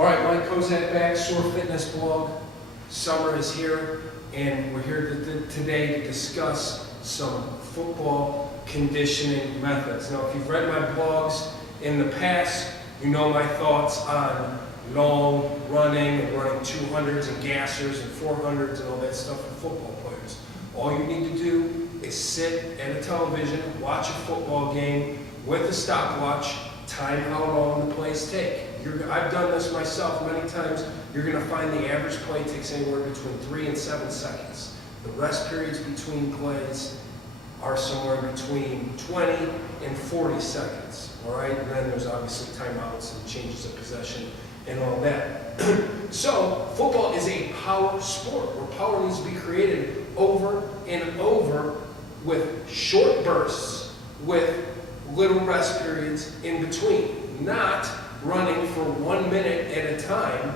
All right, Mike Kozak back, Sore Fitness Blog. Summer is here, and we're here today to discuss some football conditioning methods. Now, if you've read my blogs in the past, you know my thoughts on long running and running 200s and gassers and 400s and all that stuff for football players. All you need to do is sit at a television, watch a football game with a stopwatch, time how long the plays take. I've done this myself many times. You're going to find the average play takes anywhere between 3 and 7 seconds. The rest periods between plays are somewhere between 20 and 40 seconds. All right, and then there's obviously timeouts and changes of possession and all that. So football is a power sport where power needs to be created over and over with short bursts with little rest periods in between, not running for 1 minute at a time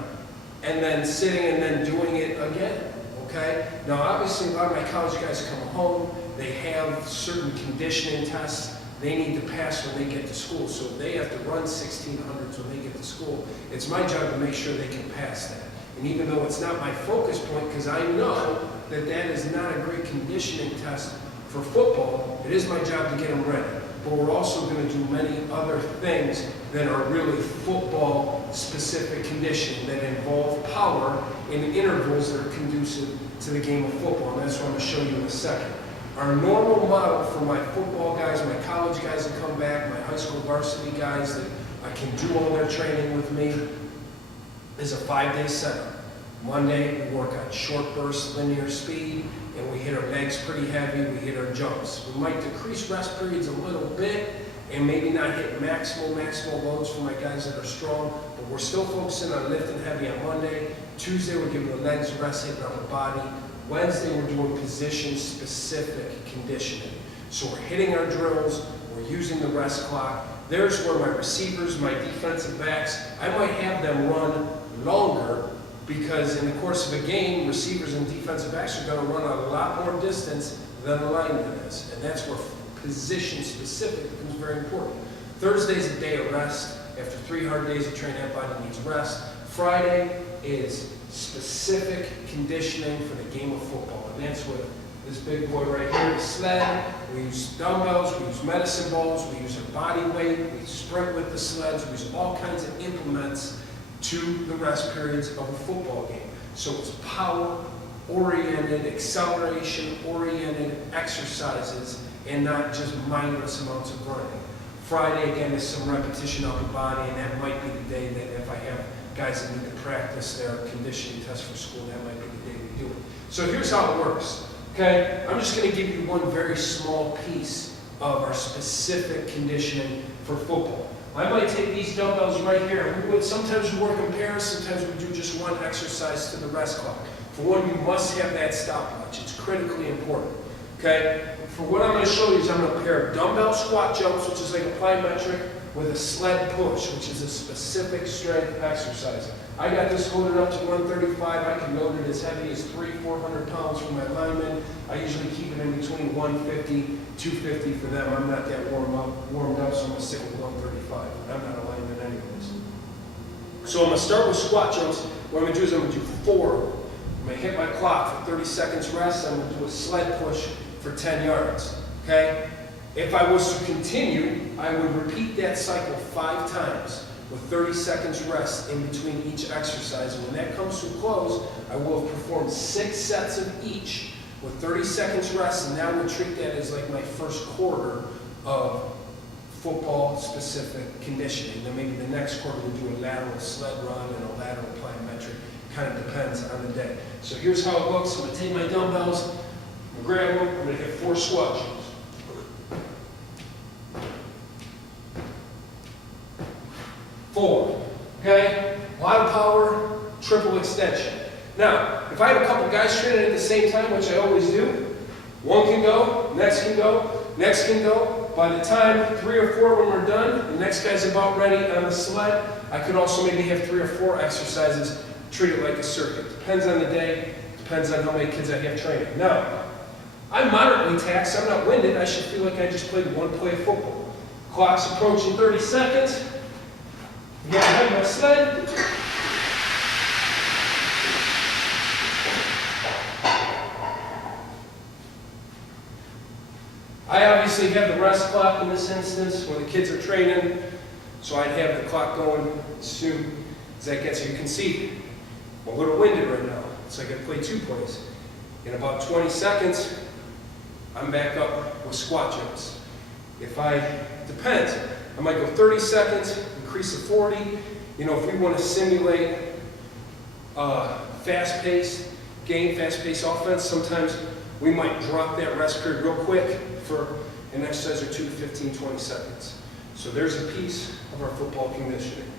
and then sitting and then doing it again, okay? Now obviously a lot of my college guys come home, they have certain conditioning tests they need to pass when they get to school. So if they have to run 1600s when they get to school, it's my job to make sure they can pass that. And even though it's not my focus point, because I know that that is not a great conditioning test for football, it is my job to get them ready. But we're also going to do many other things that are really football-specific conditioning that involve power in intervals that are conducive to the game of football. And that's what I'm going to show you in a second. Our normal model for my football guys, my college guys that come back, my high school varsity guys that I can do all their training with me, is a 5-day setup. Monday, we work on short bursts, linear speed, and we hit our legs pretty heavy, we hit our jumps. We might decrease rest periods a little bit and maybe not hit maximal loads for my guys that are strong, but we're still focusing on lifting heavy on Monday. Tuesday, we're giving the legs rest, hitting on the body. Wednesday, we're doing position-specific conditioning. So we're hitting our drills, we're using the rest clock. There's where my receivers, my defensive backs, I might have them run longer because in the course of a game, receivers and defensive backs are going to run a lot more distance than the lineman is. And that's where position-specific becomes very important. Thursday's a day of rest. After 3 hard days of training, that body needs rest. Friday is specific conditioning for the game of football. And that's with this big boy right here, the sled. We use dumbbells, we use medicine balls, we use our body weight, we sprint with the sleds, we use all kinds of implements to the rest periods of a football game. So it's power-oriented, acceleration-oriented exercises and not just mindless amounts of running. Friday, again, is some repetition upper body, and that might be the day that if I have guys that need to practice their conditioning test for school, that might be the day we do it. So here's how it works, okay? I'm just going to give you one very small piece of our specific conditioning for football. I might take these dumbbells right here. Sometimes we work in pairs, sometimes we do just one exercise to the rest clock. For one, you must have that stopwatch. It's critically important, okay? For what I'm going to show you is I'm going to pair dumbbell squat jumps, which is like a plyometric, with a sled push, which is a specific strength exercise. I got this loaded up to 135. I can load it as heavy as 300-400 pounds for my linemen. I usually keep it in between 150, 250 for them. I'm not that warmed up, so I'm going to stick with 135. I'm not a lineman anyways. So I'm going to start with squat jumps. What I'm going to do is I'm going to do 4. I'm going to hit my clock for 30 seconds rest. I'm going to do a sled push for 10 yards. Okay? If I was to continue, I would repeat that cycle 5 times with 30 seconds rest in between each exercise. And when that comes to a close, I will have performed 6 sets of each with 30 seconds rest, and now we'll treat that as like my first quarter of football-specific conditioning. Then maybe the next quarter we'll do a lateral sled run and a lateral plyometric. Kind of depends on the day. So here's how it looks. I'm going to take my dumbbells, I'm going to grab them, I'm going to hit 4 squat jumps. 4, okay? A lot of power, triple extension. Now, if I have a couple guys training at the same time, which I always do, one can go, next can go, next can go. By the time 3 or 4 when we're done, the next guy's about ready on the sled. I could also maybe have 3 or 4 exercises, treat it like a circuit. Depends on the day, depends on how many kids I have training. Now, I'm moderately taxed, I'm not winded, I should feel like I just played one play of football. Clock's approaching 30 seconds. Get behind my sled. I obviously have the rest clock in this instance when the kids are training, so I'd have the clock going as soon as that gets. You can see I'm a little winded right now. It's like I play 2 plays. In about 20 seconds, I'm back up with squat jumps. Depends. I might go 30 seconds, increase to 40. You know, if we want to simulate fast-paced game, fast-paced offense, sometimes we might drop that rest period real quick for an exercise or 2 to 15, 20 seconds. So there's a piece of our football conditioning.